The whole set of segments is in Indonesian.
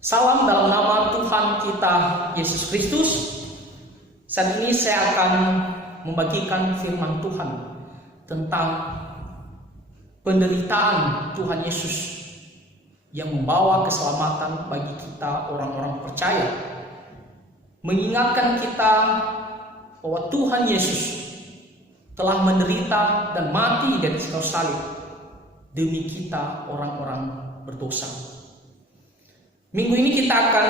Salam dalam nama Tuhan kita Yesus Kristus. Saat ini saya akan membagikan firman Tuhan tentang penderitaan Tuhan Yesus yang membawa keselamatan bagi kita orang-orang percaya. Mengingatkan kita bahwa Tuhan Yesus telah menderita dan mati di atas kayu salib demi kita orang-orang berdosa. Minggu ini kita akan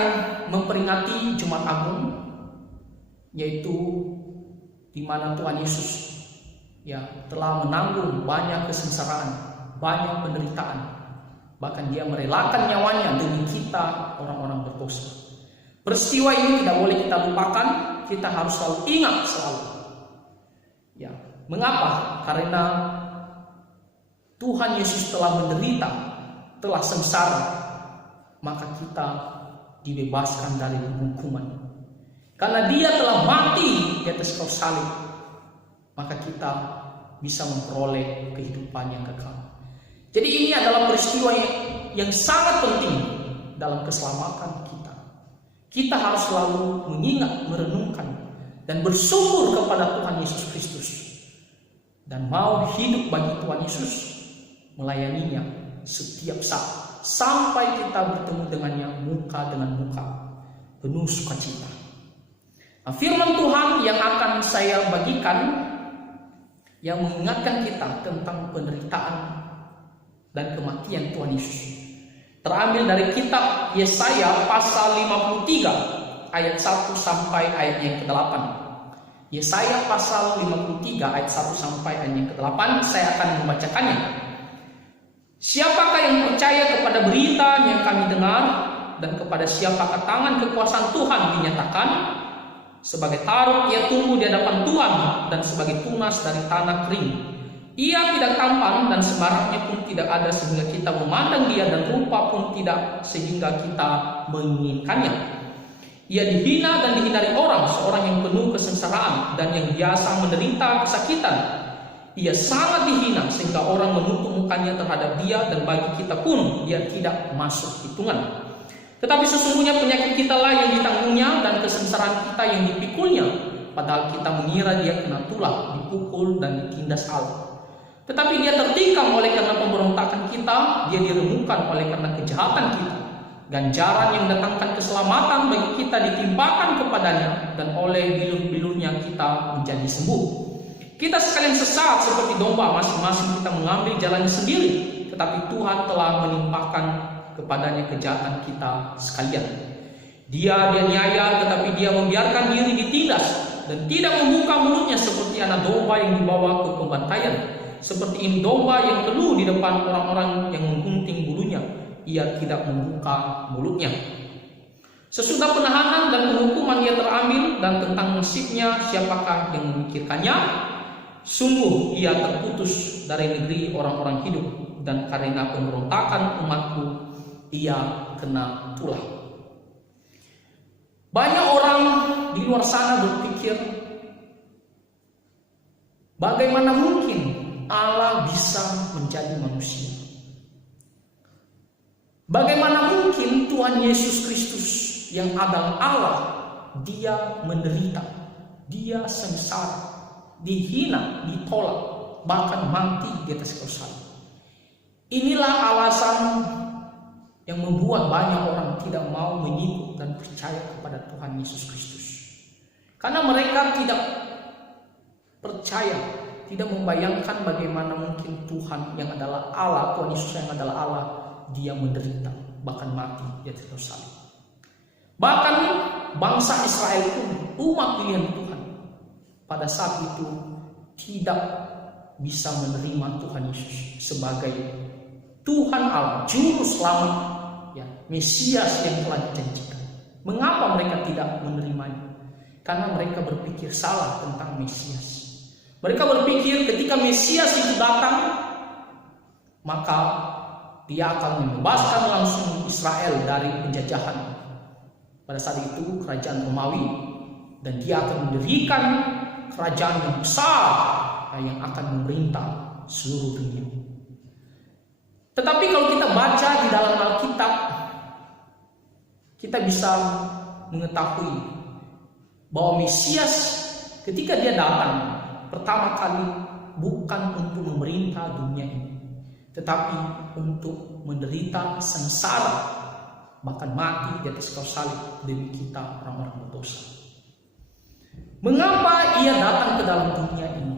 memperingati Jumat Agung, yaitu di mana Tuhan Yesus telah menanggung banyak kesengsaraan, banyak penderitaan, bahkan Dia merelakan nyawanya demi kita orang-orang berdosa. Peristiwa ini tidak boleh kita lupakan, kita harus selalu ingat selalu. Mengapa? Karena Tuhan Yesus telah menderita, telah sengsara, maka kita dibebaskan dari hukuman. Karena Dia telah mati di atas kayu salib, maka kita bisa memperoleh kehidupan yang kekal. Jadi ini adalah peristiwa yang sangat penting dalam keselamatan kita. Kita harus selalu mengingat, merenungkan, dan bersyukur kepada Tuhan Yesus Kristus, dan mau hidup bagi Tuhan Yesus, melayaninya setiap saat sampai kita bertemu dengannya muka dengan muka, penuh sukacita. Firman Tuhan yang akan saya bagikan yang mengingatkan kita tentang penderitaan dan kematian Tuhan Yesus terambil dari kitab Yesaya pasal 53 ayat 1 sampai ayat yang ke-8. Yesaya pasal 53 ayat 1 sampai ayat yang ke-8, saya akan membacakannya. Siapakah yang percaya kepada berita yang kami dengar, dan kepada siapakah tangan kekuasaan Tuhan dinyatakan? Sebagai taruk ia tumbuh di hadapan Tuhan, dan sebagai tunas dari tanah kering. Ia tidak tampan dan sebarangnya pun tidak ada sehingga kita memandang dia, dan rupa pun tidak sehingga kita menginginkannya. Ia dihina dan dihindari orang, seorang yang penuh kesengsaraan dan yang biasa menderita kesakitan. Ia sangat dihina sehingga orang menutup mukanya terhadap dia, dan bagi kita pun dia tidak masuk hitungan. Tetapi sesungguhnya penyakit kita lah yang ditanggungnya, dan kesengsaraan kita yang dipikulnya. Padahal kita mengira dia kena tulah, dipukul dan ditindas Allah. Tetapi dia tertikam oleh karena pemberontakan kita, dia diremukkan oleh karena kejahatan kita. Ganjaran yang mendatangkan keselamatan bagi kita ditimpakan kepadanya, dan oleh bilur-bilurnya kita menjadi sembuh. Kita sekalian sesat seperti domba, masing-masing kita mengambil jalannya sendiri, tetapi Tuhan telah menimpakan kepadanya kejahatan kita sekalian. Dia dianiaya, tetapi dia membiarkan diri ditindas, dan tidak membuka mulutnya seperti anak domba yang dibawa ke pembantaian. Seperti ini domba yang keluh di depan orang-orang yang menggunting bulunya, ia tidak membuka mulutnya. Sesudah penahanan dan penghukuman ia terambil, dan tentang nasibnya siapakah yang memikirkannya? Sungguh ia terputus dari negeri orang-orang hidup, dan karena pemberontakan umatku ia kena tulah. Banyak orang di luar sana berpikir, bagaimana mungkin Allah bisa menjadi manusia? Bagaimana mungkin Tuhan Yesus Kristus yang adalah Allah, Dia menderita, Dia sengsara, dihina, ditolak, bahkan mati di atas kayu salib. Inilah alasan yang membuat banyak orang tidak mau mengikut dan percaya kepada Tuhan Yesus Kristus. Karena mereka tidak percaya, tidak membayangkan bagaimana mungkin Tuhan yang adalah Allah, Tuhan Yesus yang adalah Allah, Dia menderita, bahkan mati di atas kayu salib. Bahkan bangsa Israel pun, umat pilihan Tuhan, pada saat itu tidak bisa menerima Tuhan Yesus sebagai Tuhan Allah, Juru Selamat, Mesias yang telah dijanjikan. Mengapa mereka tidak menerimanya? Karena mereka berpikir salah tentang Mesias. Mereka berpikir ketika Mesias itu datang, maka Dia akan membebaskan langsung Israel dari penjajahan. Pada saat itu kerajaan Romawi, dan Dia akan mendirikan kerajaan yang besar yang akan memerintah seluruh dunia. Tetapi kalau kita baca di dalam Alkitab, kita bisa mengetahui bahwa Mesias ketika dia datang pertama kali bukan untuk memerintah dunia ini, tetapi untuk menderita sengsara, bahkan mati di atas kayu salib demi kita orang-orang berdosa. Mengapa ia datang ke dalam dunia ini?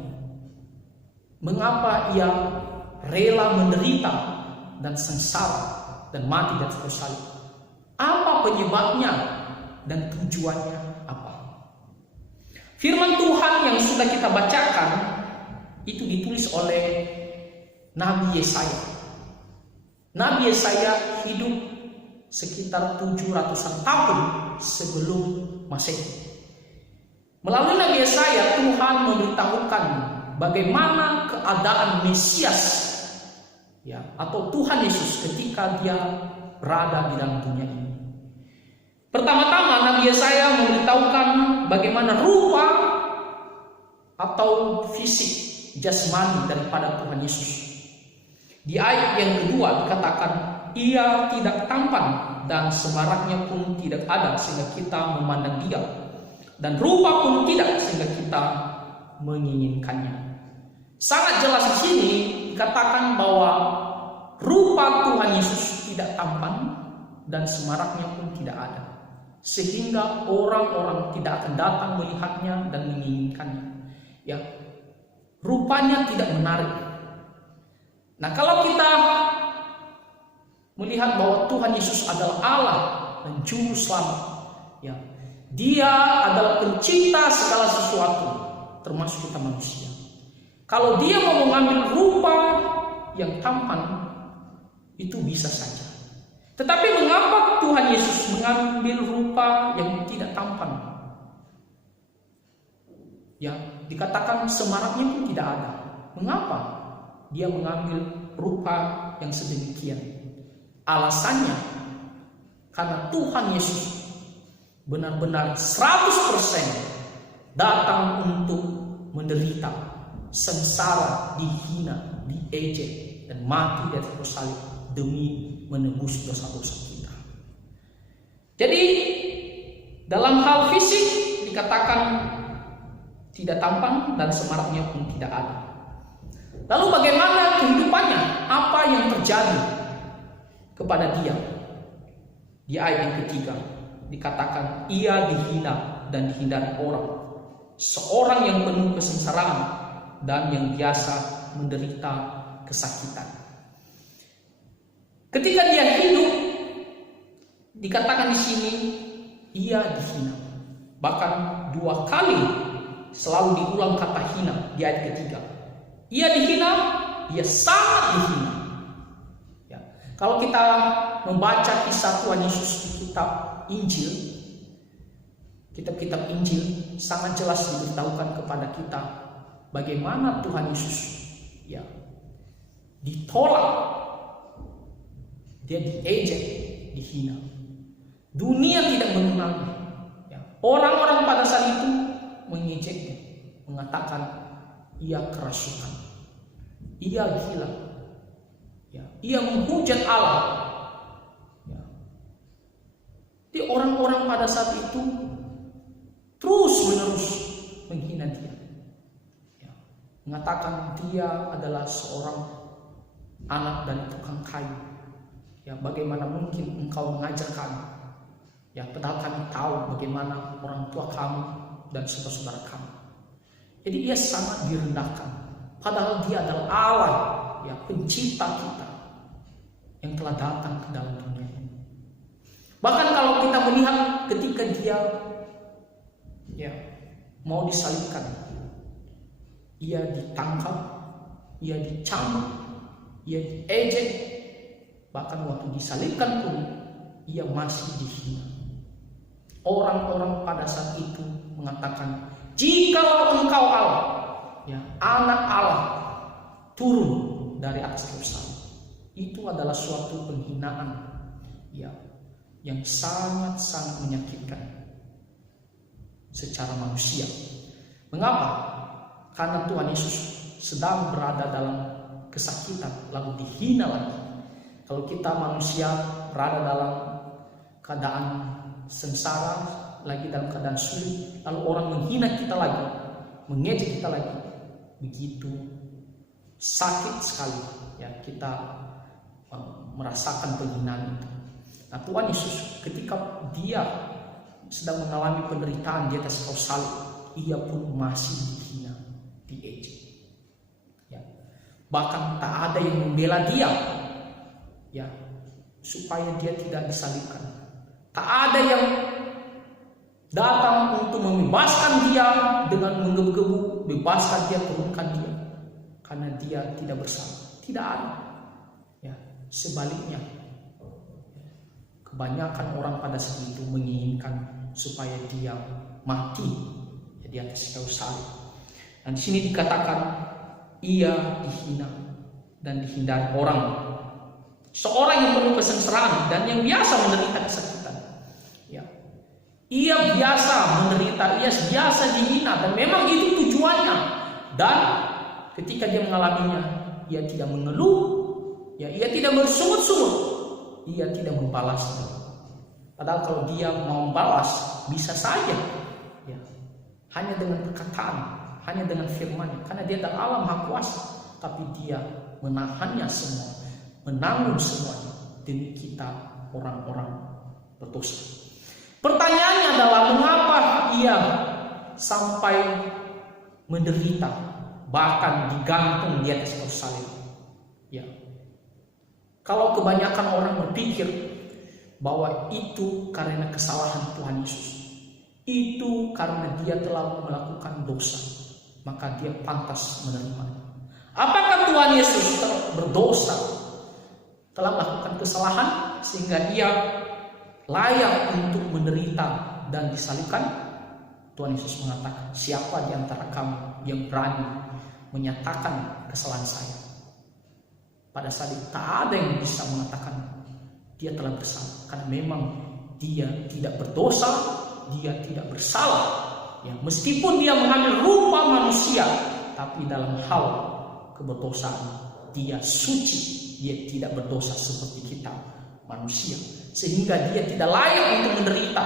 Mengapa ia rela menderita dan sengsara dan mati di atas kayu salib? Apa penyebabnya dan tujuannya apa? Firman Tuhan yang sudah kita bacakan itu ditulis oleh Nabi Yesaya. Nabi Yesaya hidup sekitar 700-an tahun sebelum Masehi. Melalui Nabi Yesaya, Tuhan memberitahukan bagaimana keadaan Mesias, ya, atau Tuhan Yesus ketika dia berada di dalam dunia ini. Pertama-tama Nabi Yesaya memberitahukan bagaimana rupa atau fisik jasmani daripada Tuhan Yesus. Di ayat yang kedua dikatakan, ia tidak tampan dan semaraknya pun tidak ada sehingga kita memandang dia, dan rupa pun tidak sehingga kita menginginkannya. Sangat jelas di sini dikatakan bahwa rupa Tuhan Yesus tidak tampan dan semaraknya pun tidak ada, sehingga orang-orang tidak akan datang melihatnya dan menginginkannya. Ya, rupanya tidak menarik. Nah, kalau kita melihat bahwa Tuhan Yesus adalah Allah dan Juru Selamat, ya, Dia adalah pencipta segala sesuatu, termasuk kita manusia. Kalau Dia mau mengambil rupa yang tampan, itu bisa saja. Tetapi mengapa Tuhan Yesus mengambil rupa yang tidak tampan? Ya, dikatakan semaraknya pun tidak ada. Mengapa Dia mengambil rupa yang sedemikian? Alasannya karena Tuhan Yesus benar-benar 100% datang untuk menderita, sengsara, dihina, diejek, dan mati di atas kayu salib demi menebus dosa-dosa kita. Jadi dalam hal fisik dikatakan tidak tampan dan semaraknya pun tidak ada. Lalu bagaimana kehidupannya? Apa yang terjadi kepada dia? Di ayat yang ketiga dikatakan ia dihina dan dihindari orang, seorang yang penuh kesengsaraan dan yang biasa menderita kesakitan. Ketika dia hidup, dikatakan di sini ia dihina. Bahkan 2 kali selalu diulang kata hina di ayat ketiga. Ia dihina, ia sangat dihina. Ya. Kalau kita membaca kisah Tuhan Yesus di kitab Injil, kitab-kitab Injil sangat jelas diberitahukan kepada kita bagaimana Tuhan Yesus, ya, ditolak, dia diejek, dihina. Dunia tidak mengenalnya. Ya. Orang-orang pada saat itu mengejeknya, mengatakan ia kerasukan, ia gila, ya, ia menghujat Allah. Jadi orang-orang pada saat itu terus-menerus menghina dia, ya, mengatakan dia adalah seorang anak dari tukang kayu. Ya, bagaimana mungkin engkau mengajar kami? Ya, padahal kami tahu bagaimana orang tua kami dan saudara-saudara kami. Jadi ia sangat direndahkan, padahal dia adalah Allah, ya, pencipta kita yang telah datang ke dalam dunia ini. Bahkan kalau kita melihat ketika dia, ya, mau disalibkan, ia ditangkap, ia dicambuk, ia diejek, bahkan waktu disalibkan pun ia masih dihina. Orang-orang pada saat itu mengatakan, jikalau engkau Allah, ya, anak Allah, turun dari atas kayu salib. Itu adalah suatu penghinaan, ya, yang sangat-sangat menyakitkan secara manusia. Mengapa? Karena Tuhan Yesus sedang berada dalam kesakitan lalu dihina lagi. Kalau kita manusia berada dalam keadaan sengsara, lagi dalam keadaan sulit, lalu orang menghina kita lagi, mengejek kita lagi. Begitu sakit sekali ya kita merasakan penghinaan itu. Nah, Tuhan Yesus ketika dia sedang mengalami penderitaan di atas kayu salib, ia pun masih dihina, diejek. Ya. Bahkan tak ada yang membela dia, ya, supaya dia tidak disalibkan. Tak ada yang datang untuk membebaskan dia dengan menggebu-gebu, bebaskan dia, turunkan dia, karena dia tidak bersalah. Tidak ada. Ya, sebaliknya, kebanyakan orang pada saat itu menginginkan supaya dia mati ya, di atas kayu salib. Dan di sini dikatakan ia dihina dan dihindari orang. Seorang yang penuh kesengsaraan dan yang biasa menderita kesakitan. Ya. Ia biasa menderita, ia biasa dihina, dan memang itu tujuannya. Dan ketika dia mengalaminya, ia tidak mengeluh, ya, ia tidak bersungut-sungut, ia tidak membalasnya. Padahal kalau dia mau membalas, bisa saja, ya, hanya dengan perkataan, hanya dengan firman-Nya, karena dia adalah Allah Maha Kuasa. Tapi dia menahannya semua, menanggung semuanya demi kita orang-orang berdosa. Pertanyaannya adalah mengapa ia sampai menderita, bahkan digantung di atas kayu salib? Ya. Kalau kebanyakan orang berpikir bahwa itu karena kesalahan Tuhan Yesus, itu karena dia telah melakukan dosa, maka dia pantas menerima. Apakah Tuhan Yesus berdosa, telah melakukan kesalahan sehingga ia layak untuk menderita dan disalibkan? Tuhan Yesus mengatakan, siapa di antara kamu yang berani menyatakan kesalahan saya? Pada saat itu tak ada yang bisa mengatakan dia telah bersalah, karena memang dia tidak berdosa, dia tidak bersalah. Ya, meskipun dia mengambil rupa manusia, tapi dalam hal keberdosaan dia suci, dia tidak berdosa seperti kita manusia, sehingga dia tidak layak untuk menderita.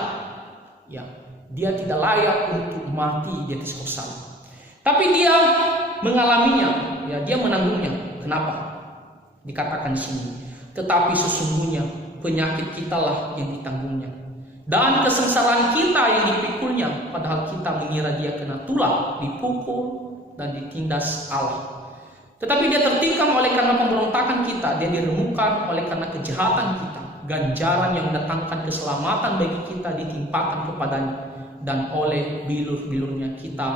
Ya, dia tidak layak untuk mati di atas kayu salib. Tapi dia mengalaminya, ya, dia menanggungnya. Kenapa? Dikatakan di sini, tetapi sesungguhnya penyakit kitalah yang ditanggungnya, dan kesengsaraan kita yang dipikulnya, padahal kita mengira dia kena tulah, dipukul dan ditindas Allah. Tetapi dia tertikam oleh karena pemberontakan kita, dia diremukkan oleh karena kejahatan kita. Ganjaran yang mendatangkan keselamatan bagi kita ditimpakan kepadanya, dan oleh bilur-bilurnya kita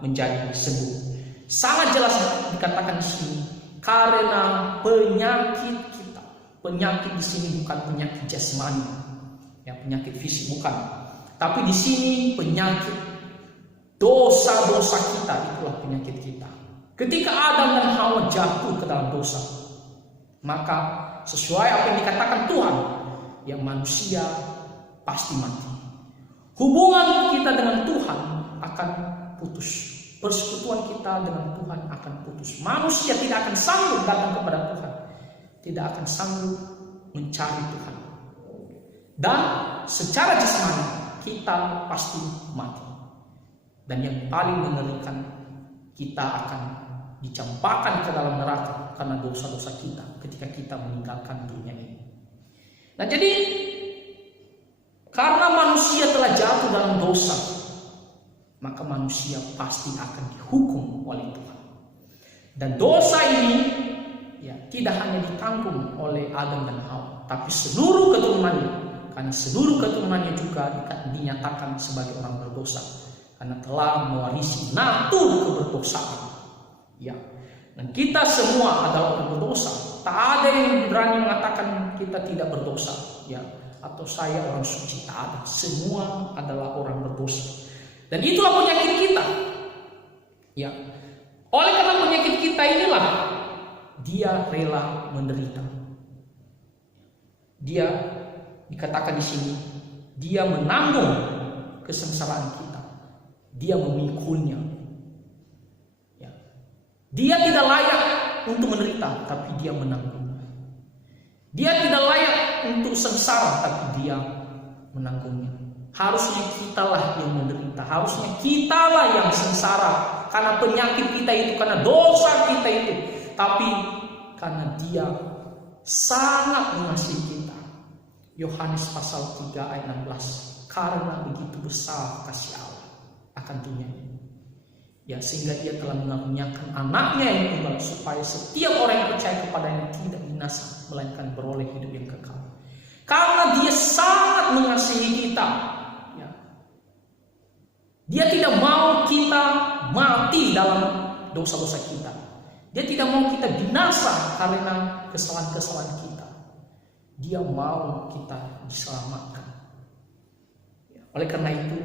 menjadi sembuh. Sangat jelas dikatakan di sini, karena penyakit kita. Penyakit di sini bukan penyakit jasmani, ya, penyakit fisik bukan. Tapi di sini penyakit dosa-dosa kita, itulah penyakit kita. Ketika Adam dan Hawa jatuh ke dalam dosa, maka sesuai apa yang dikatakan Tuhan, yang manusia pasti mati. Hubungan kita dengan Tuhan akan putus. Persekutuan kita dengan Tuhan akan putus. Manusia tidak akan sanggup datang kepada Tuhan, tidak akan sanggup mencari Tuhan. Dan secara jasmani kita pasti mati. Dan yang paling mengerikan, kita akan dicampakkan ke dalam neraka karena dosa-dosa kita ketika kita meninggalkan dunia ini. Nah, jadi karena manusia telah jatuh dalam dosa, maka manusia pasti akan dihukum oleh Tuhan. Dan dosa ini, ya, tidak hanya ditanggung oleh Adam dan Hawa, tapi seluruh keturunannya, karena seluruh keturunannya juga dinyatakan sebagai orang berdosa, karena telah mewarisi natur keberdosaan. Ya, dan kita semua adalah orang berdosa. Tak ada yang berani mengatakan kita tidak berdosa, ya, atau saya orang suci. Tak ada. Semua adalah orang berdosa. Dan itulah penyakit kita. Ya, oleh karena penyakit kita inilah dia rela menderita. Dia dikatakan di sini, dia menanggung kesengsaraan kita. Dia memikulnya. Dia tidak layak untuk menderita, tapi dia menanggung. Dia tidak layak untuk sengsara, tapi dia menanggungnya. Harusnya kitalah yang menderita, harusnya kitalah yang sengsara karena penyakit kita itu, karena dosa kita itu. Tapi karena Dia sangat mengasihi kita. Yohanes pasal 3 ayat 16. Karena begitu besar kasih Allah akan dunia ini, ya, sehingga Dia telah mengaruniakan anaknya yang tunggal, supaya setiap orang yang percaya kepadanya tidak binasa, melainkan beroleh hidup yang kekal. Karena Dia sangat mengasihi kita, ya. Dia tidak mau kita mati dalam dosa-dosa kita. Dia tidak mau kita binasa karena kesalahan-kesalahan kita. Dia mau kita diselamatkan. Oleh karena itu,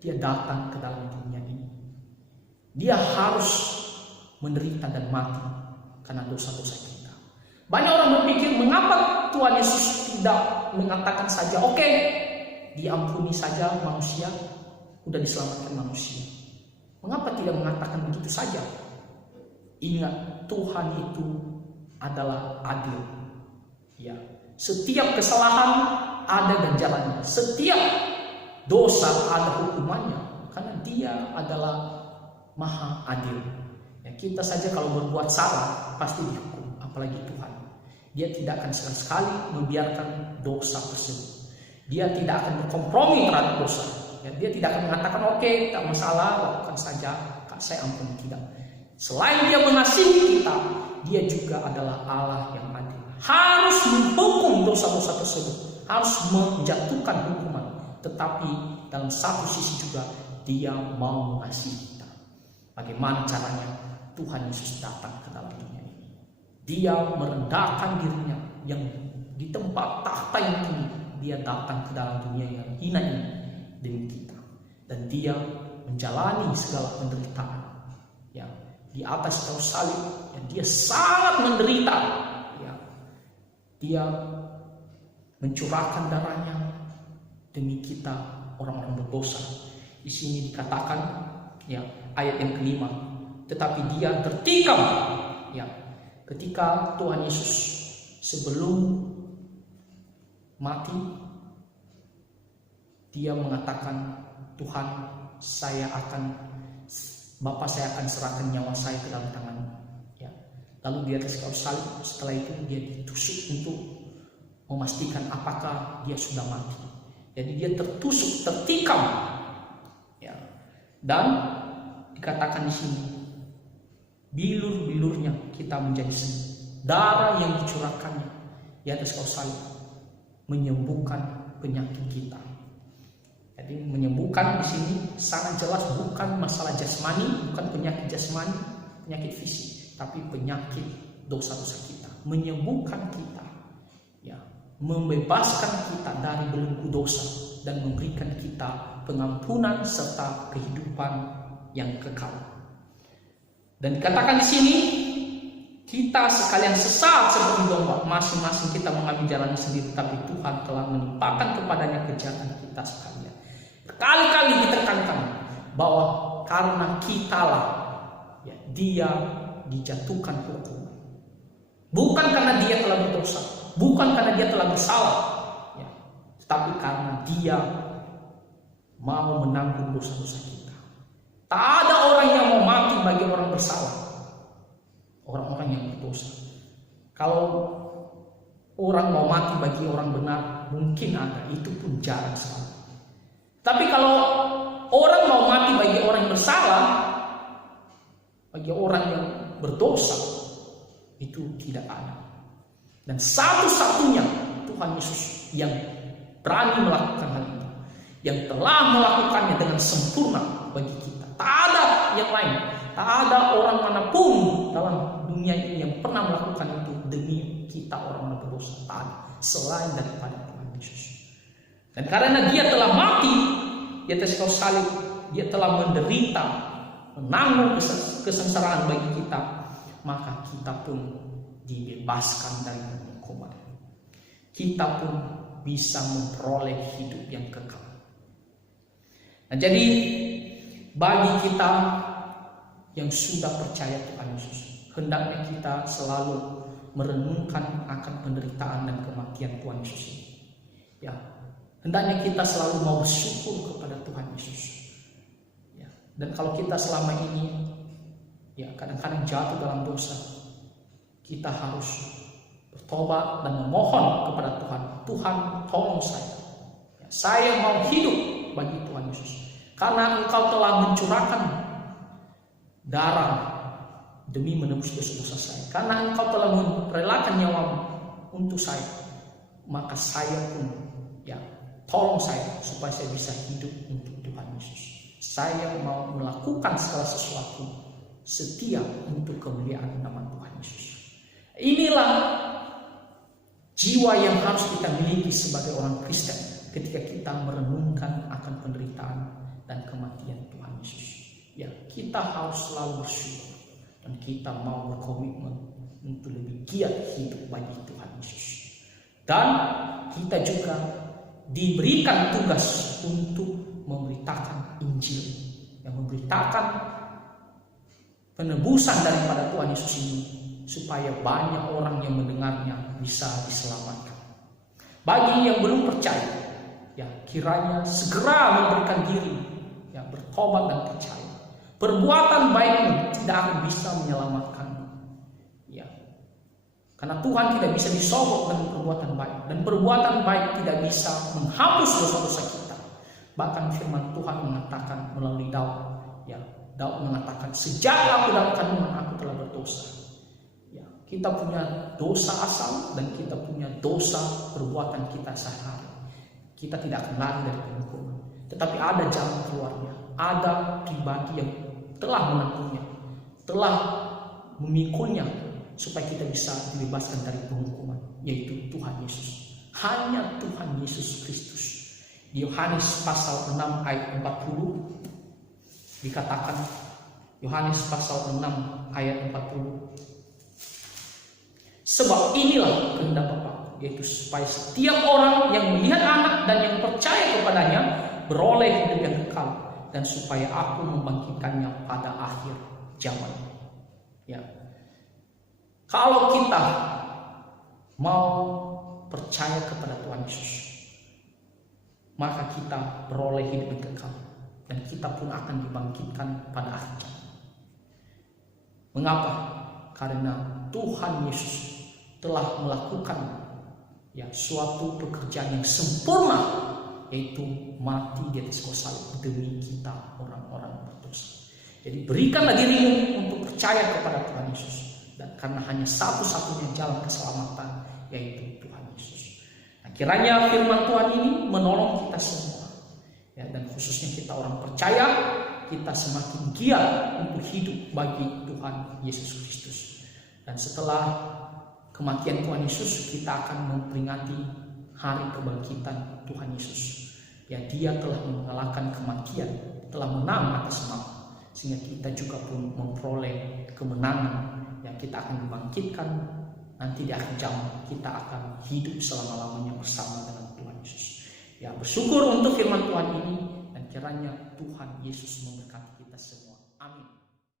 Dia datang ke dalam dunia ini. Dia harus menderita dan mati karena dosa-dosa kita. Banyak orang berpikir, mengapa Tuhan Yesus tidak mengatakan saja, oke, diampuni saja manusia, udah diselamatkan manusia. Mengapa tidak mengatakan begitu saja? Ingat, Tuhan itu adalah adil. Ya, setiap kesalahan ada ganjarannya. Setiap dosa ada hukumannya, karena Dia adalah Maha adil. Ya, kita saja kalau berbuat salah pasti dihukum, apalagi Tuhan. Dia tidak akan sekali membiarkan dosa tersebut. Dia tidak akan berkompromi terhadap dosa. Ya, Dia tidak akan mengatakan, oke, tak masalah, lakukan saja, saya ampuni. Tidak. Selain Dia mengasihi kita, Dia juga adalah Allah yang adil. Harus menghukum dosa-dosa tersebut, harus menjatuhkan hukuman. Tetapi dalam satu sisi juga Dia mau mengasihi kita. Bagaimana caranya? Tuhan Yesus datang ke dalam dunia ini. Dia merendahkan dirinya yang di tempat tahta yang tinggi. Dia datang ke dalam dunia yang hina ini demi kita. Dan Dia menjalani segala penderitaan. Ya, di atas kayu salib, ya, Dia sangat menderita. Ya, Dia mencurahkan darahnya demi kita, orang-orang berdosa. Di sini dikatakan, ya, ayat yang kelima, tetapi Dia tertikam. Ya, ketika Tuhan Yesus sebelum mati, Dia mengatakan, Tuhan, Bapa, saya akan serahkan nyawa saya ke dalam tangan-Mu. Ya. Lalu di atas kayu salib, setelah itu Dia ditusuk untuk memastikan apakah Dia sudah mati. Jadi Dia tertusuk, tertikam. Ya. Dan dikatakan di sini, bilur-bilurnya kita menjadi sembuh. Darah yang dicurahkannya di atas kayu salib menyembuhkan penyakit kita. Jadi menyembuhkan di sini sangat jelas bukan masalah jasmani, bukan penyakit jasmani, penyakit fisik, tapi penyakit dosa-dosa kita. Menyembuhkan kita, ya, membebaskan kita dari belenggu dosa dan memberikan kita pengampunan serta kehidupan yang kekal. Dan dikatakan di sini, kita sekalian sesat seperti domba, masing-masing kita mengambil jalannya sendiri, tapi Tuhan telah menimpakan kepadanya kejahatan kita sekalian. Berkali-kali ditekankan bahwa karena kitalah, ya, Dia dijatuhkan hukum. Bukan karena Dia telah berdosa, bukan karena Dia telah bersalah, ya, tetapi karena Dia mau menanggung dosa-dosa kita. Tak ada orang yang mau mati bagi orang bersalah, orang-orang yang berdosa. Kalau orang mau mati bagi orang benar, mungkin ada, itu pun jarang sekali. Tapi kalau orang mau mati bagi orang yang bersalah, bagi orang yang berdosa, itu tidak ada. Dan satu-satunya Tuhan Yesus yang berani melakukan hal itu, yang telah melakukannya dengan sempurna bagi kita. Tak ada yang lain, tak ada orang manapun dalam dunia ini yang pernah melakukan itu demi kita orang-orang berdosa. Tak ada selain daripada Tuhan Yesus. Dan karena Dia telah mati di atas kayu salib, Dia telah menderita, menanggung kesengsaraan bagi kita, maka kita pun dibebaskan dari hukuman. Kita pun bisa memperoleh hidup yang kekal. Nah, jadi bagi kita yang sudah percaya Tuhan Yesus, hendaknya kita selalu merenungkan akan penderitaan dan kematian Tuhan Yesus ini. Ya, Hendaknya kita selalu mau bersyukur kepada Tuhan Yesus. Ya. Dan kalau kita selama ini ya kadang-kadang jatuh dalam dosa, kita harus bertobat dan memohon kepada Tuhan. Tuhan, tolong saya. Ya, saya mau hidup bagi Tuhan Yesus. Karena Engkau telah mencurahkan darah demi menebus dosa-dosa saya. Karena Engkau telah merelakan nyawamu untuk saya, maka saya pun ya tolong saya supaya saya bisa hidup untuk Tuhan Yesus. Saya mau melakukan segala sesuatu setia untuk kemuliaan nama Tuhan Yesus. Inilah jiwa yang harus kita miliki sebagai orang Kristen ketika kita merenungkan akan penderitaan dan kematian Tuhan Yesus. Ya, kita harus selalu bersyukur dan kita mau berkomitmen untuk lebih giat hidup bagi Tuhan Yesus. Dan kita juga diberikan tugas untuk memberitakan Injil, yang memberitakan penebusan daripada Tuhan Yesus ini, supaya banyak orang yang mendengarnya bisa diselamatkan. Bagi yang belum percaya, ya kiranya segera memberikan diri, ya bertobat dan percaya. Perbuatan baikmu tidak akan bisa menyelamatkanmu, ya. Karena Tuhan tidak bisa disogok dengan perbuatan baik, dan perbuatan baik tidak bisa menghapus dosa-dosa kita. Bahkan firman Tuhan mengatakan melalui Daud, ya Daud mengatakan, sejak aku dalam kandungan aku telah berdosa. Ya, kita punya dosa asal dan kita punya dosa perbuatan kita sehari-hari. Kita tidak akan lari dari penghukuman, tetapi ada jalan keluarnya. Ada pribadi yang telah menangguhnya, telah memikulnya supaya kita bisa dibebaskan dari penghukuman, yaitu Tuhan Yesus. Hanya Tuhan Yesus Kristus. Di Yohanes pasal 6 ayat 40 dikatakan, Yohanes pasal 6 ayat 40, sebab inilah kehendak Bapa, yaitu supaya setiap orang yang melihat Anak dan yang percaya kepadanya beroleh hidup yang kekal, dan supaya aku membangkitkannya pada akhir zaman. Ya. Kalau kita mau percaya kepada Tuhan Yesus, maka kita beroleh hidup yang kekal, dan kita pun akan dibangkitkan pada akhir zaman. Mengapa? Karena Tuhan Yesus telah melakukan ya suatu pekerjaan yang sempurna, yaitu mati di atas kayu salib demi kita orang-orang berdosa. Jadi berikanlah dirimu untuk percaya kepada Tuhan Yesus, dan karena hanya satu-satunya jalan keselamatan, yaitu Tuhan Yesus. Nah, kiranya firman Tuhan ini menolong kita semua, ya, dan khususnya kita orang percaya, kita semakin giat untuk hidup bagi Tuhan Yesus Kristus. Dan setelah kematian Tuhan Yesus, kita akan memperingati hari kebangkitan Tuhan Yesus. Ya, Dia telah mengalahkan kematian, telah menang atas maut, sehingga kita juga pun memperoleh kemenangan. Ya, kita akan dibangkitkan nanti di akhir zaman. Kita akan hidup selama-lamanya bersama dengan Tuhan Yesus. Ya, bersyukur untuk firman Tuhan ini, dan kiranya Tuhan Yesus memberkati kita semua.